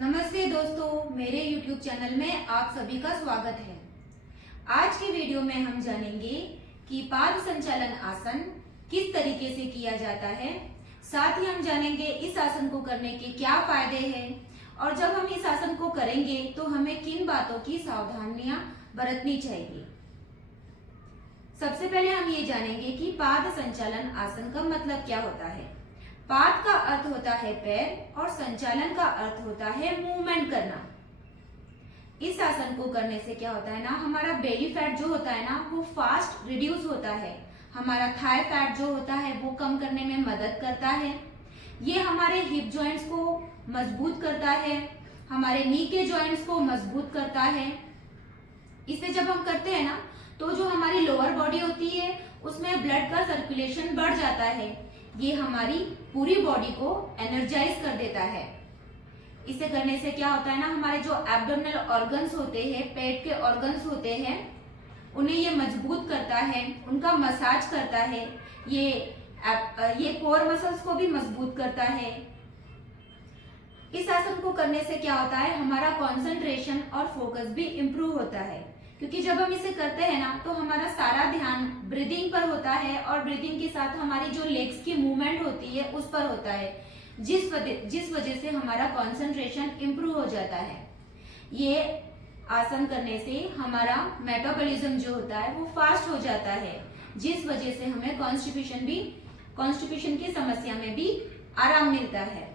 नमस्ते दोस्तों, मेरे YouTube चैनल में आप सभी का स्वागत है। आज की वीडियो में हम जानेंगे कि पाद संचालन आसन किस तरीके से किया जाता है। साथ ही हम जानेंगे इस आसन को करने के क्या फायदे हैं और जब हम इस आसन को करेंगे तो हमें किन बातों की सावधानियां बरतनी चाहिए। सबसे पहले हम ये जानेंगे कि पाद संचालन आसन का मतलब क्या होता है। पाद का अर्थ होता है पैर और संचालन का अर्थ होता है मूवमेंट करना। इस आसन को करने से क्या होता है ना, हमारा बेली फैट जो होता है ना वो फास्ट रिड्यूस होता है। हमारा थाई फैट जो होता है वो कम करने में मदद करता है। ये हमारे हिप जॉइंट्स को मजबूत करता है, हमारे नी के जॉइंट्स को मजबूत करता है। इसे जब हम करते हैं ना तो जो हमारी लोअर बॉडी होती है उसमें ब्लड का सर्कुलेशन बढ़ जाता है। ये हमारी पूरी बॉडी को एनर्जाइज कर देता है। इसे करने से क्या होता है ना, हमारे जो एब्डोमिनल ऑर्गन्स होते हैं, पेट के ऑर्गन्स होते हैं, उन्हें ये मजबूत करता है, उनका मसाज करता है। ये कोर मसल्स को भी मजबूत करता है। इस आसन को करने से क्या होता है, हमारा कंसंट्रेशन और फोकस भी इम्प्रूव होता है, क्योंकि जब हम इसे करते हैं ना तो हमारा सारा ध्यान ब्रीदिंग पर होता है और ब्रीदिंग के साथ हमारी जो लेग्स की मूवमेंट होती है उस पर होता है, जिस वजह से हमारा कंसंट्रेशन इम्प्रूव हो जाता है। ये आसन करने से हमारा मेटाबॉलिज्म जो होता है वो फास्ट हो जाता है, जिस वजह से हमें कॉन्स्टिपेशन की समस्या में भी आराम मिलता है।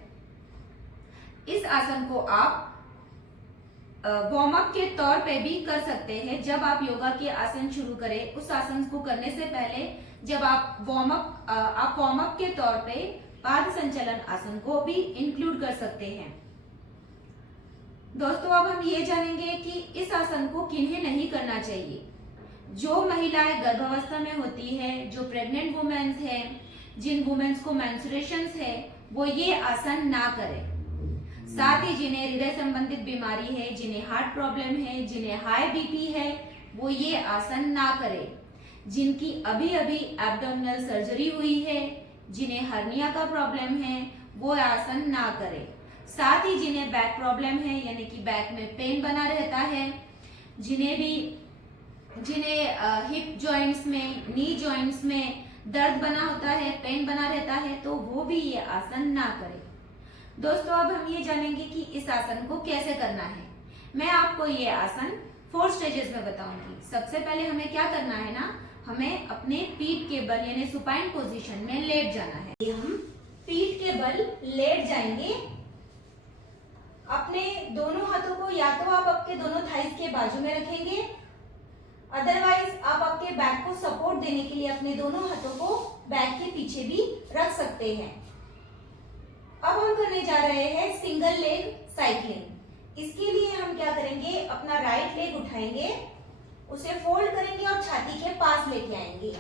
इस आसन को आप वार्म अप के तौर पे भी कर सकते हैं। जब आप योगा के आसन शुरू करें, उस आसन को करने से पहले जब आप वार्म अप के तौर पे पाद संचालन आसन को भी इंक्लूड कर सकते हैं। दोस्तों, अब हम ये जानेंगे कि इस आसन को किन्हें नहीं करना चाहिए। जो महिलाएं गर्भावस्था में होती है, जो प्रेग्नेंट वुमेन्स है, जिन वुमेन्स को मेंस्ट्रुएशंस है, वो ये आसन ना करें। साथ ही जिन्हें हृदय संबंधित बीमारी है, जिन्हें हार्ट प्रॉब्लम है, जिन्हें हाई बीपी है, वो ये आसन ना करें। जिनकी अभी अभी एब्डोमिनल सर्जरी हुई है, जिन्हें हर्निया का प्रॉब्लम है, वो आसन ना करें। साथ ही जिन्हें बैक प्रॉब्लम है, यानी कि बैक में पेन बना रहता है, जिन्हें हिप जॉइंट्स में, नी जॉइंट्स में दर्द बना होता है, पेन बना रहता है, तो वो भी ये आसन ना करें। दोस्तों, अब हम ये जानेंगे कि इस आसन को कैसे करना है। मैं आपको ये आसन 4 स्टेजेस में बताऊंगी। सबसे पहले हमें क्या करना है ना, हमें अपने पीठ के बल यानी सुपाइन पोजीशन में लेट जाना है। हम पीठ के बल लेट जाएंगे। अपने दोनों हाथों को या तो आप आपके दोनों थाइस के बाजू में रखेंगे, अदरवाइज आप आपके बैक को सपोर्ट देने के लिए अपने दोनों हाथों को बैक के पीछे भी रख सकते हैं। अब हम करने जा रहे हैं सिंगल लेग साइक्लिंग। इसके लिए हम क्या करेंगे, अपना राइट लेग उठाएंगे, उसे फोल्ड करेंगे और छाती के पास लेके आएंगे।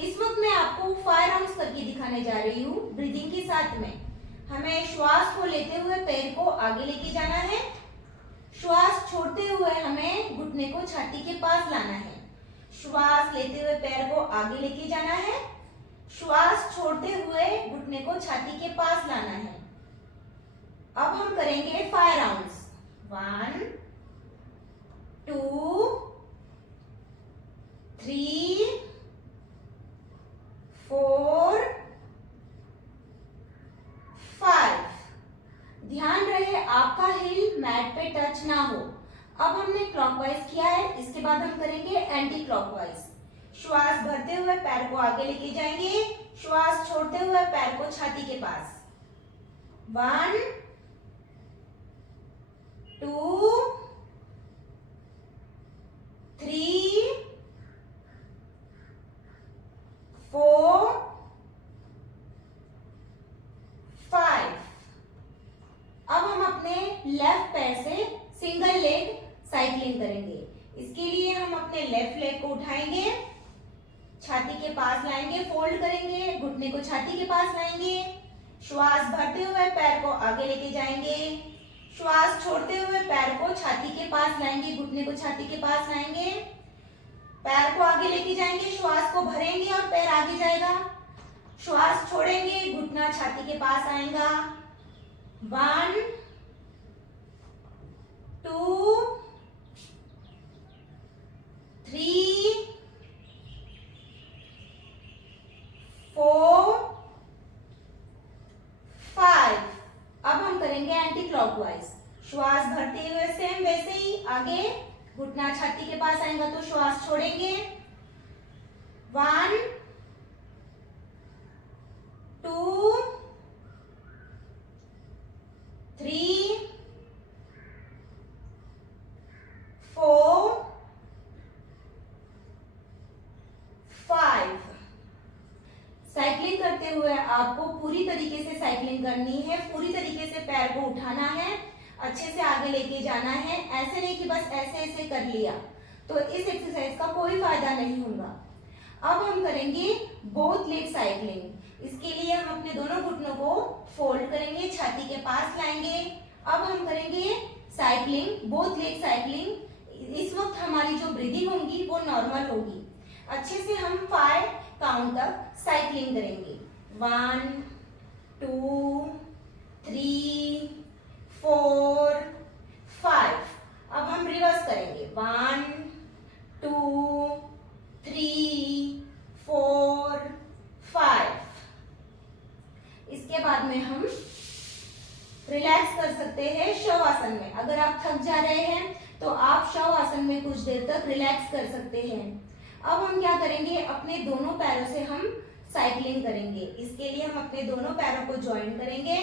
इस वक्त मैं आपको 5 राउंड्स करके दिखाने जा रही हूँ ब्रीदिंग के साथ में। हमें श्वास को लेते हुए पैर को आगे लेके जाना है। श्वास छोड़ते हुए हमें घुटने को छाती के पास लाना है। श्वास लेते हुए पैर को आगे लेके जाना है। श्वास छोड़ते हुए घुटने को छाती के पास लाना है। अब हम करेंगे 5 राउंड्स। 1 2 3 4 5। ध्यान रहे आपका हील मैट पे टच ना हो। अब हमने क्लॉकवाइज किया है, इसके बाद हम करेंगे एंटी क्लॉकवाइज। श्वास भरते हुए पैर को आगे लेके जाएंगे, श्वास छोड़ते हुए पैर को छाती के पास। 1 2 3 4 5। अब हम अपने लेफ्ट पैर से सिंगल लेग साइक्लिंग करेंगे। इसके लिए हम अपने लेफ्ट लेग को उठाएंगे, छाती के पास लाएंगे, फोल्ड करेंगे, घुटने को छाती के पास लाएंगे, श्वास भरते हुए पैर को आगे लेके जाएंगे, श्वास छोड़ते हुए पैर को छाती के पास लाएंगे, घुटने को छाती के पास लाएंगे, पैर को आगे लेके जाएंगे, श्वास को भरेंगे और पैर आगे जाएगा, श्वास छोड़ेंगे, घुटना छाती के पास आएगा। 1 क्लॉकवाइज। श्वास भरते हुए सेम वैसे ही आगे घुटना छाती के पास आएगा तो श्वास छोड़ेंगे। 1 2 3 4 5। साइकिलिंग करते हुए आपको पूरी तरीके से साइकिलिंग करनी है, पूरी तरीके से पैर को उठाना है, अच्छे से आगे लेके जाना है। ऐसे नहीं कि बस ऐसे ऐसे कर लिया, तो इस एक्सरसाइज का कोई फायदा नहीं होगा। अब हम करेंगे बोथ लेग साइकिलिंग। इसके लिए हम अपने दोनों घुटनों को फोल्ड करेंगे, छाती के पास लाएंगे। अब हम करेंगे साइकिलिंग, बोथ लेग साइकिलिंग। इस वक्त हमारी जो ब्रीदिंग होगी वो नॉर्मल होगी। अच्छे से हम 5 काउंट तक साइकिलिंग करेंगे। 1 2 3 4 5। अब हम रिवर्स करेंगे। 1 2 3 4 5। इसके बाद में हम रिलैक्स कर सकते हैं शव आसन में। अगर आप थक जा रहे हैं तो आप शव आसन में कुछ देर तक रिलैक्स कर सकते हैं। अब हम क्या करेंगे, अपने दोनों पैरों से हम साइकिलिंग करेंगे। इसके लिए हम अपने दोनों पैरों को ज्वाइन करेंगे,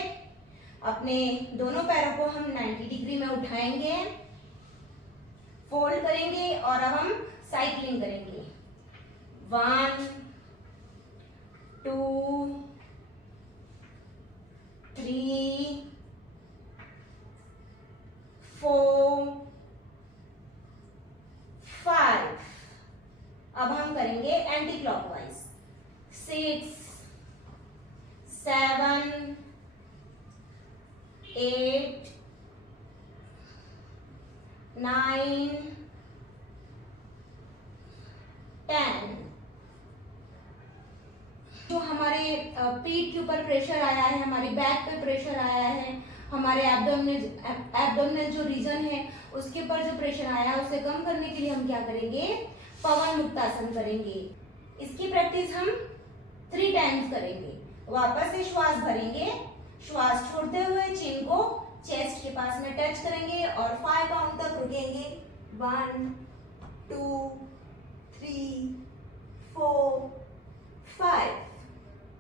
अपने दोनों पैरों को हम 90 डिग्री में उठाएंगे, फोल्ड करेंगे और अब हम साइकिलिंग करेंगे। 1 2 3 4 5। अब हम करेंगे एंटी क्लॉकवाइज। 6 7 8 9 10। जो हमारे पीठ के ऊपर प्रेशर आया है, हमारे बैक पे प्रेशर आया है, हमारे एब्डोमिनल जो रीजन है उसके ऊपर जो प्रेशर आया है उसे कम करने के लिए हम क्या करेंगे, पवन मुक्तासन करेंगे। इसकी प्रैक्टिस हम 3 टाइम्स करेंगे। वापस से श्वास भरेंगे, श्वास छोड़ते हुए चिन को चेस्ट के पास में टच करेंगे और 5 काउंट तक रुकेंगे। 1 2 3 4 5।